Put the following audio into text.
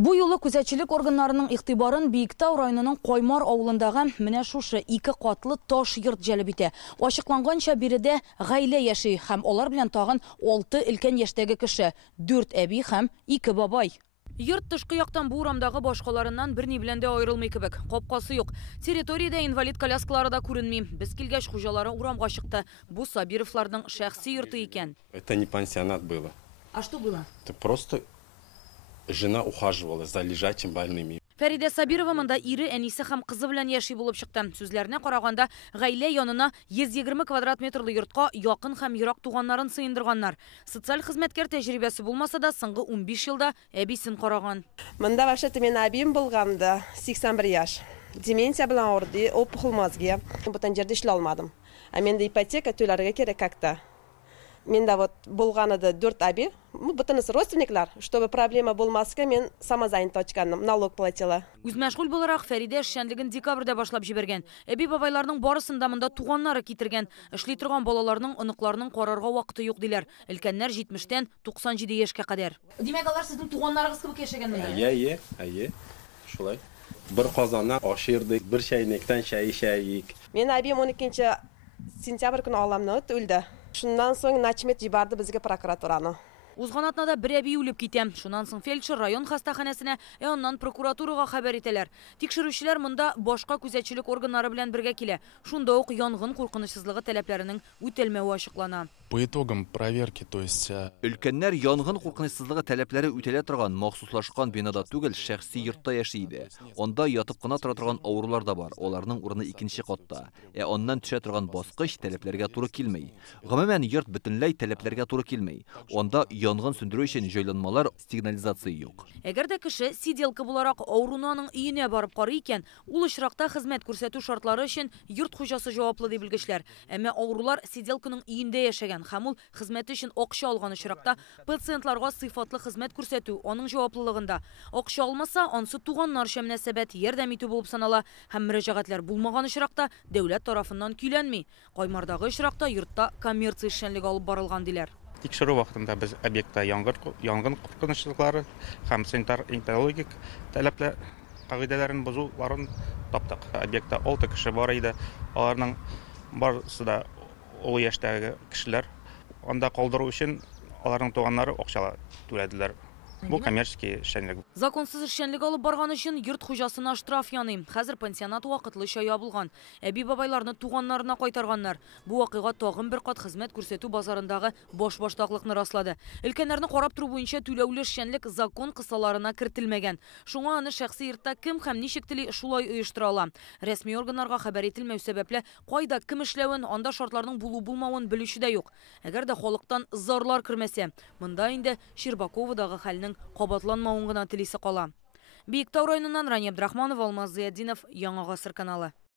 Бу юлы күзәтчелек органнарының игътибарын Биектау районының Коймар авылындагы менә шушы 2 катлы таш йорт җәлеп итә. Ачыкланганча биредә гаилә яши һәм алар белән тагын 6 өлкән яшьтәге кеше, 4 әби һәм 2 бабай. Йорт тышкы яктан бу урамдагы башкаларыннан берни белән дә аерылмый кебек. Капкасы юк. Территориядә инвалид коляскалары да күренми. Без килгәч хуҗалары урамга чыкты. Бу Сабировларның шәхси йорты икән. Это не пансионат было. А что было? Это просто жена ухаживала за лежачим больными. Фәридә Сабирова монда ире, әнисе һәм кызы белән яши булып чыкты. Сүзләренә караганда, гаилә янына 120 квадрат метрлы йортка якын һәм ерак туганнарын сыендырганнар. Социаль хезмәткәр тәҗрибәсе булмаса да, соңгы 15 елда әбисен караган. Монда вашеты мен әбим булганда 81 яш. Деменция белән авырды, опухоль мозги. Бутан җирдә эшләй алмадым. Ә менде ипотека түләргә кирәк как-то. Менде вот булганында 4 әби, бутанысы родственниклар, чтобы проблема булмаска, мен самозанята очканным, налог платила. Үз мәшгуль буларак Фәридә эшчәнлеген декабрьдә башлап җибәргән. Әби бабайларның барысында монда туганнары китергән. Эшли торган балаларның, оныкларның карарга вакыты юк диләр. Өлкәннәр 70-тән 97 яшькә кадәр. Димәк, алар сезнең туганнарыгыз кебек яшәгән монда? Әйе. Шулай. Бер казаннан ашырдык, бер чәйнектән чәй эчәйек. Мен әбим 12 сентябрь көне аламны үлде. Шуннан соң начмет җибарды безгә прокуратураны. Узган атнада бер әби үлеп китә. Шуннан соң фельдшер район хастаханәсенә, аннан прокуратурага хәбәр итәләр. Тикшерүчеләр монда башка күзәтчелек органнары белән бергә килә. Шунда ук янгын куркынычсызлыгы таләпләренең үтәлмәве ачыклана. По итогам проверки, то есть... Өлкәннәр янгын куркынычсызлыгы таләпләре үтәлә торган махсуслашкан бинада түгел, шәхси йортта яши иде. Онда ятып кына тора торган авырулар да бар. Аларның урыны 2нче катта. Аннан төшә торган баскыч таләпләргә туры килмәй. Гомумән йорт бөтенләй таләпләргә туры килмәй. Онда янгын сөндерү өчен җайланмалар, сигнализация юк. Әгәр дә кеше сиделка буларак авыруның өенә барып карый икән, ул очракта хезмәт күрсәтү шартлары өчен йорт хуҗасы җаваплы дип белгечләр. Әмма авырулар сиделканың өендә яшәгән һәм ул хезмәт өчен акча алган очракта пациентларга сыйфатлы хезмәт күрсәтү аның җаваплылыгында. Акча алмаса, ансы туганнарча мөнәсәбәт ярдәм итү булып санала һәм мөрәҗәгатьләр булмаган очракта дәүләт тарафыннан көйләнми. Каймардагы очракта йортта коммерция эшчәнлеге алып барылган диләр. Тикшерү вакытында без объектта янгын куркынычсызлыклары һәм санитар-экологик таләпләр кагыйдәләрен бозуларын таптык. Объектта 6 кеше бар иде. Аларның барысы да олы яшьтәге кешеләр. Анда калдыру өчен аларның туганнары акча түләделәр. Бу коммерческий эшчәнлек. Законсыз эшчәнлек алып барган өчен йорт хуҗасына штраф яный. Хәзер пансионат вакытлыча ябылган. Әби бабайларны туганнарына кайтарганнар. Бу вакыйга тагын бер кат хезмәт күрсәтү базарындагы баш-баштаклыкны раслады. Өлкәннәрне карап тору буенча түләүле эшчәнлек закон кысаларына кертелмәгән. Шуңа аны шәхси йортта кем һәм ничек тели шулай оештыра ала. Рәсми органнарга хәбәр ителмәү сәбәпле кайда кем эшләвен, анда шартларның булу-булмавын белүче дә юк. Әгәр дә халыктан зарлар кермәсә, монда инде Щербаковадагы хәлнең кабатланмавын гына телисе кала. Биектау районыннан Рания Абдрахманова, Алмаз Зыяддинов, Яңа гасыр каналы.